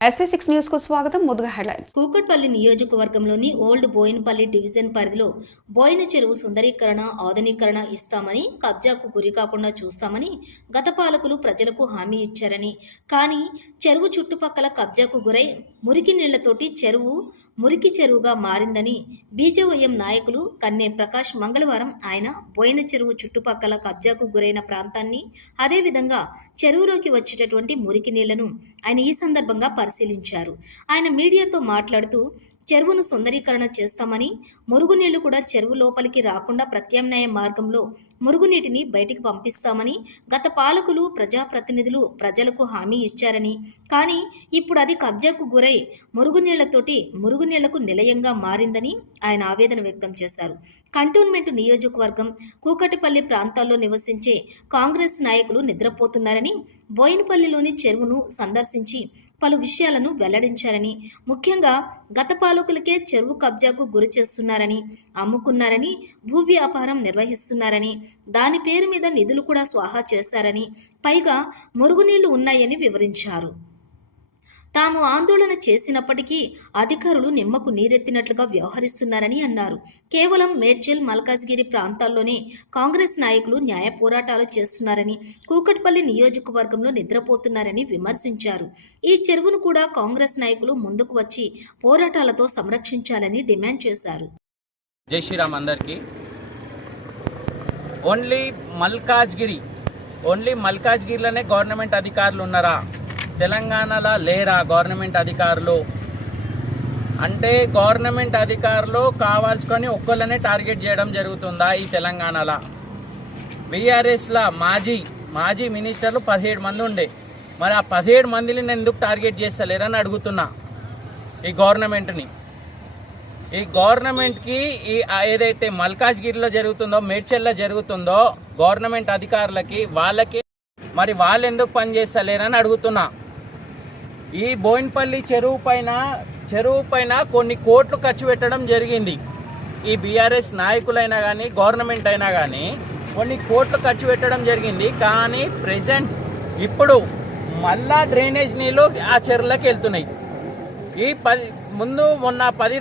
SV6 news కు స్వాగతం. ముందుగా హెడ్లైన్స్. కూకట్పల్లి నియోజకవర్గంలోని ఓల్డ్ బోయినపల్లి డివిజన్ పరిధిలో బోయిన చెరువు సుందరీకరణ, ఆధునీకరణ ఇస్తామని, కబ్జాకు గురి కాకుండా చూస్తామని గత పాలకులు ప్రజలకు హామీ ఇచ్చారని, కానీ చెరువు చుట్టుపక్కల కబ్జాకు గురై మురికి నీళ్లతోటి చెరువు మురికి చెరువుగా మారిందని బీజేవైఎం నాయకులు కన్నే ప్రకాష్ మంగళవారం ఆయన బోయిన చెరువు చుట్టుపక్కల కబ్జాకు గురైన ప్రాంతాన్ని, అదేవిధంగా చెరువులోకి వచ్చేటటువంటి మురికి నీళ్లను ఆయన ఈ సందర్భంగా పరిశీలించారు. ఆయన మీడియాతో మాట్లాడుతూ చెరువును సుందరీకరణ చేస్తామని, మురుగునీళ్లు కూడా చెరువు లోపలికి రాకుండా ప్రత్యామ్నాయ మార్గంలో మురుగునీటిని బయటికి పంపిస్తామని గత పాలకులు, ప్రజాప్రతినిధులు ప్రజలకు హామీ ఇచ్చారని, కానీ ఇప్పుడు అది కబ్జాకు గురై మురుగునీళ్లతోటి మురుగునీళ్లకు నిలయంగా మారిందని ఆయన ఆవేదన వ్యక్తం చేశారు. కంటోన్మెంట్ నియోజకవర్గం కూకటిపల్లి ప్రాంతాల్లో నివసించే కాంగ్రెస్ నాయకులు నిద్రపోతున్నారని, బోయినపల్లిలోని చెరువును సందర్శించి పలు విషయాలను వెల్లడించారని, ముఖ్యంగా గత పాలకులకే చెరువు కబ్జాకు గురి చేస్తున్నారని, అమ్ముకున్నారని, భూ వ్యాపారం నిర్వహిస్తున్నారని, దాని పేరు మీద నిధులు కూడా స్వాహా చేశారని, పైగా మురుగునీళ్లు ఉన్నాయని వివరించారు. తాము ఆందోళన చేసినప్పటికీ అధికారులు నిమ్మకు నీరెత్తినట్లుగా వ్యవహరిస్తున్నారని అన్నారు. కేవలం మేడ్చల్, మల్కాజ్గిరి ప్రాంతాల్లోనే కాంగ్రెస్ నాయకులు న్యాయ పోరాటాలు చేస్తున్నారని, కూకట్పల్లి నియోజకవర్గంలో నిద్రపోతున్నారని విమర్శించారు. ఈ చెరువును కూడా కాంగ్రెస్ నాయకులు ముందుకు వచ్చి పోరాటాలతో సంరక్షించాలని డిమాండ్ చేశారు. జై శ్రీరామ్ అందరికీ. ఓన్లీ మల్కాజ్గిరిలోనే గవర్నమెంట్ అధికారులు ఉన్నారా? తెలంగాణలో లేరా గవర్నమెంట్ అధికారులు? అంటే గవర్నమెంట్ అధికారులు కావాల్సుకొని ఒక్కళ్ళనే టార్గెట్ చేయడం జరుగుతుందా ఈ తెలంగాణలో? బీఆర్ఎస్లో మాజీ మినిస్టర్లు 17 మంది ఉండే, మరి ఆ 17 మందిని నేను ఎందుకు టార్గెట్ చేస్తలేరని అడుగుతున్నా ఈ గవర్నమెంట్ని. ఈ గవర్నమెంట్కి ఏదైతే మల్కాజ్గిరిలో జరుగుతుందో, మేడ్చల్లో జరుగుతుందో గవర్నమెంట్ అధికారులకి వాళ్ళకి మరి వాళ్ళు ఎందుకు పనిచేస్తలేరని అడుగుతున్నా. ఈ బోయినపల్లి చెరువు పైన కొన్ని కోట్లు ఖర్చు పెట్టడం జరిగింది. ఈ బీఆర్ఎస్ నాయకులైనా కానీ గవర్నమెంట్ అయినా కానీ కొన్ని కోట్లు ఖర్చు పెట్టడం జరిగింది. కానీ ప్రెజెంట్ ఇప్పుడు మళ్ళా డ్రైనేజ్ నీళ్ళు ఆ చెరువులకు వెళ్తున్నాయి. మొన్న 15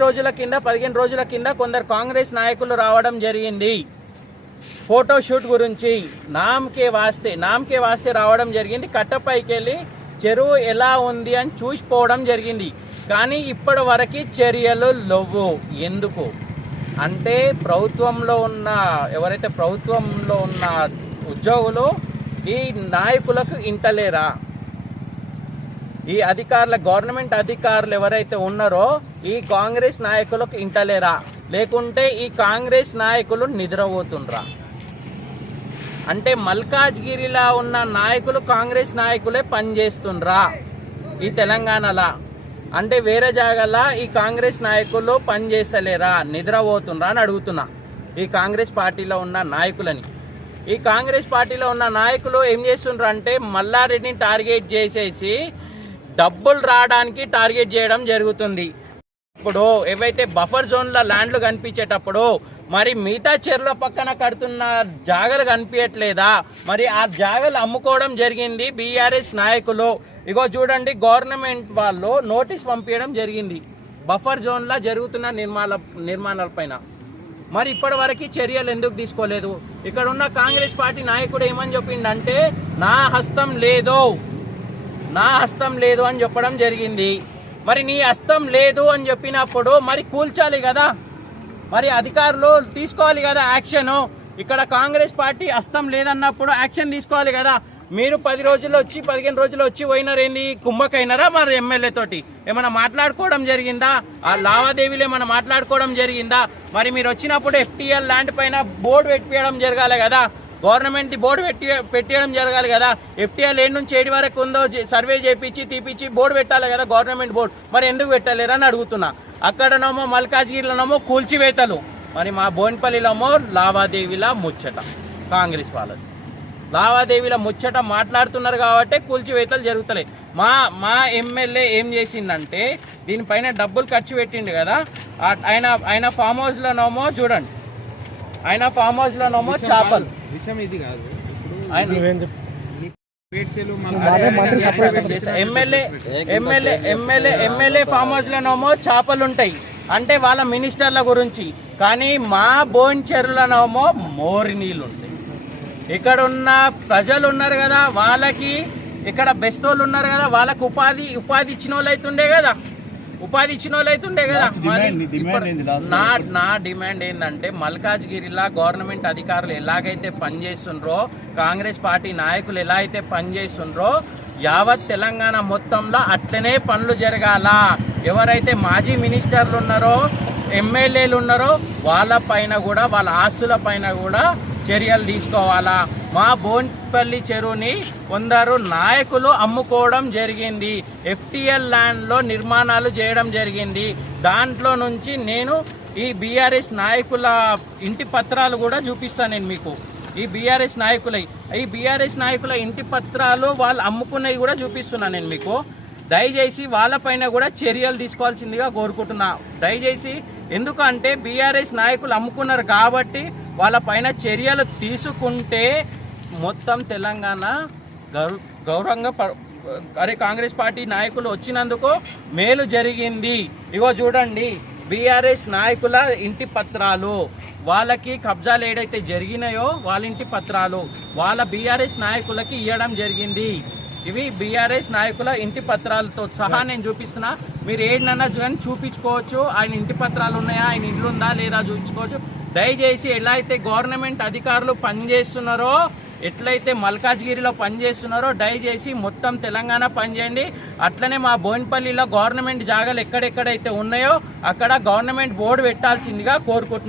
రోజుల కింద కొందరు కాంగ్రెస్ నాయకులు రావడం జరిగింది. ఫోటోషూట్ గురించి నామకే వాస్తే రావడం జరిగింది. కట్టపైకి వెళ్ళి చెరువు ఎలా ఉంది అని చూసిపోవడం జరిగింది. కానీ ఇప్పటి వరకు చర్యలు లేవు. ఎందుకు అంటే ఎవరైతే ప్రభుత్వంలో ఉన్న ఉద్యోగులు ఈ నాయకులకు ఇంటలేరా? ఈ గవర్నమెంట్ అధికారులు ఎవరైతే ఉన్నారో ఈ కాంగ్రెస్ నాయకులకు ఇంటలేరా? లేకుంటే ఈ కాంగ్రెస్ నాయకులు నిద్రపోతుండ్రా? అంటే మల్కాజ్గిరిలో ఉన్న నాయకులు కాంగ్రెస్ నాయకులే పనిచేస్తుండ్రా ఈ తెలంగాణలో? అంటే వేరే జాగాలో ఈ కాంగ్రెస్ నాయకులు పనిచేస్తలేరా, నిద్రపోతుండ్రా అని అడుగుతున్నా ఈ కాంగ్రెస్ పార్టీలో ఉన్న నాయకులని. ఈ కాంగ్రెస్ పార్టీలో ఉన్న నాయకులు ఏం చేస్తుండ్రు అంటే మల్లారెడ్డిని టార్గెట్ చేసేసి డబ్బులు రావడానికి టార్గెట్ చేయడం జరుగుతుంది. ఇప్పుడు ఏవైతే బఫర్ జోన్ల ల్యాండ్లు కనిపించేటప్పుడు మరి మిగతా చెరువుల పక్కన కడుతున్న జాగలు కనిపించట్లేదా? మరి ఆ జాగలు అమ్ముకోవడం జరిగింది బీఆర్ఎస్ నాయకులు. ఇగో చూడండి, గవర్నమెంట్ వాళ్ళు నోటీస్ పంపించడం జరిగింది బఫర్ జోన్లో జరుగుతున్న నిర్మాణాల పైన. మరి ఇప్పటి వరకు చర్యలు ఎందుకు తీసుకోలేదు? ఇక్కడ ఉన్న కాంగ్రెస్ పార్టీ నాయకుడు ఏమని చెప్పిండంటే నా హస్తం లేదు అని చెప్పడం జరిగింది. మరి నీ హస్తం లేదు అని చెప్పినప్పుడు మరి కూల్చాలి కదా, మరి అధికారులు తీసుకోవాలి కదా యాక్షన్. ఇక్కడ కాంగ్రెస్ పార్టీ హస్తం లేదన్నప్పుడు యాక్షన్ తీసుకోవాలి కదా. మీరు 10 రోజులు వచ్చి 15 రోజులు వచ్చి పోయినారేంది? కుమ్మకైనారా? మరి ఎమ్మెల్యే తోటి ఏమైనా మాట్లాడుకోవడం జరిగిందా? ఆ లావాదేవీలు ఏమైనా మాట్లాడుకోవడం జరిగిందా? మరి మీరు వచ్చినప్పుడు FTL ల్యాండ్ పైన బోర్డు పెట్టియడం జరగాలి కదా, గవర్నమెంట్ బోర్డు పెట్టియడం జరగాలి కదా. FTL ఏడు నుంచి 7 వరకు ఉందో సర్వే చేపించి తీపిచ్చి బోర్డు పెట్టాలి కదా, గవర్నమెంట్ బోర్డు. మరి ఎందుకు పెట్టలేరని అడుగుతున్నా. అక్కడనేమో మల్కాజ్గిరిలోనేమో కూల్చివేతలు, మరి మా బోయినపల్లిలోమో లావాదేవీల ముచ్చట. కాంగ్రెస్ వాళ్ళది లావాదేవీల ముచ్చట మాట్లాడుతున్నారు కాబట్టి కూల్చివేతలు జరుగుతలే. మా ఎమ్మెల్యే ఏం చేసిందంటే దీనిపైన డబ్బులు ఖర్చు పెట్టిండు కదా, ఆయన ఫామ్ హౌస్లోనేమో చూడండి, ఆయన ఫామ్ హౌస్లోనేమో చేపలు. విషయం ఇది కాదు. ఆయన ఎమ్మెల్యే ఫామ్ హౌస్ లోనేమో చేపలు ఉంటాయి అంటే వాళ్ళ మినిస్టర్ల గురించి, కానీ మా బోయినచెరువులోనేమో మోరి నీళ్ళు ఉంటాయి. ఇక్కడ ఉన్న ప్రజలు ఉన్నారు కదా, వాళ్ళకి ఇక్కడ బెస్తోళ్ళు ఉన్నారు కదా, వాళ్ళకి ఉపాధి ఇచ్చిన వాళ్ళు అవుతుండే కదా, నా డిమాండ్ ఏంటంటే మల్కాజ్గిరిలా గవర్నమెంట్ అధికారులు ఎలాగైతే పనిచేస్తుండ్రో, కాంగ్రెస్ పార్టీ నాయకులు ఎలా అయితే పనిచేస్తుండ్రో, యావత్ తెలంగాణ మొత్తంలో అట్లనే పనులు జరగాల. ఎవరైతే మాజీ మినిస్టర్లు ఉన్నారో, ఎమ్మెల్యేలు ఉన్నారో, వాళ్ళ పైన కూడా, వాళ్ళ ఆస్తుల పైన కూడా చర్యలు తీసుకోవాలా. మా బోయినపల్లి చెరువుని కొందరు నాయకులు అమ్ముకోవడం జరిగింది, FTL ల్యాండ్లో నిర్మాణాలు చేయడం జరిగింది. దాంట్లో నుంచి నేను ఈ బీఆర్ఎస్ నాయకుల ఇంటి పత్రాలు కూడా చూపిస్తాను నేను మీకు. ఈ బీఆర్ఎస్ నాయకుల ఇంటి పత్రాలు వాళ్ళు అమ్ముకున్నవి కూడా చూపిస్తున్నాను నేను మీకు. దయచేసి వాళ్ళపైన కూడా చర్యలు తీసుకోవాల్సిందిగా కోరుకుంటున్నా. దయచేసి, ఎందుకంటే బీఆర్ఎస్ నాయకులు అమ్ముకున్నారు కాబట్టి వాళ్ళ పైన చర్యలు తీసుకుంటే మొత్తం తెలంగాణ గౌరవంగా కాంగ్రెస్ పార్టీ నాయకులు వచ్చినందుకు మేలు జరిగింది. ఇగో చూడండి, బీఆర్ఎస్ నాయకుల ఇంటి పత్రాలు, వాళ్ళకి కబ్జాలు ఏదైతే జరిగినాయో వాళ్ళ ఇంటి పత్రాలు వాళ్ళ బీఆర్ఎస్ నాయకులకి ఇవ్వడం జరిగింది. ఇవి బీఆర్ఎస్ నాయకుల ఇంటి పత్రాలతో సహా నేను చూపిస్తున్నా. మీరు ఏడన్నా కానీ చూపించుకోవచ్చు. ఆయన ఇంటి పత్రాలు ఉన్నాయా, ఆయన ఇల్లు ఉందా లేదా చూపించుకోవచ్చు. దయచేసి ఎలా అయితే గవర్నమెంట్ అధికారులు పనిచేస్తున్నారో, ఎట్లయితే మల్కాజ్గిరిలో పనిచేస్తున్నారో, దయచేసి మొత్తం తెలంగాణ పనిచేయండి. అట్లనే మా బోయినపల్లిలో గవర్నమెంట్ జాగాలు ఎక్కడెక్కడైతే ఉన్నాయో అక్కడ గవర్నమెంట్ బోర్డు పెట్టాల్సిందిగా కోరుకుంటున్నాను.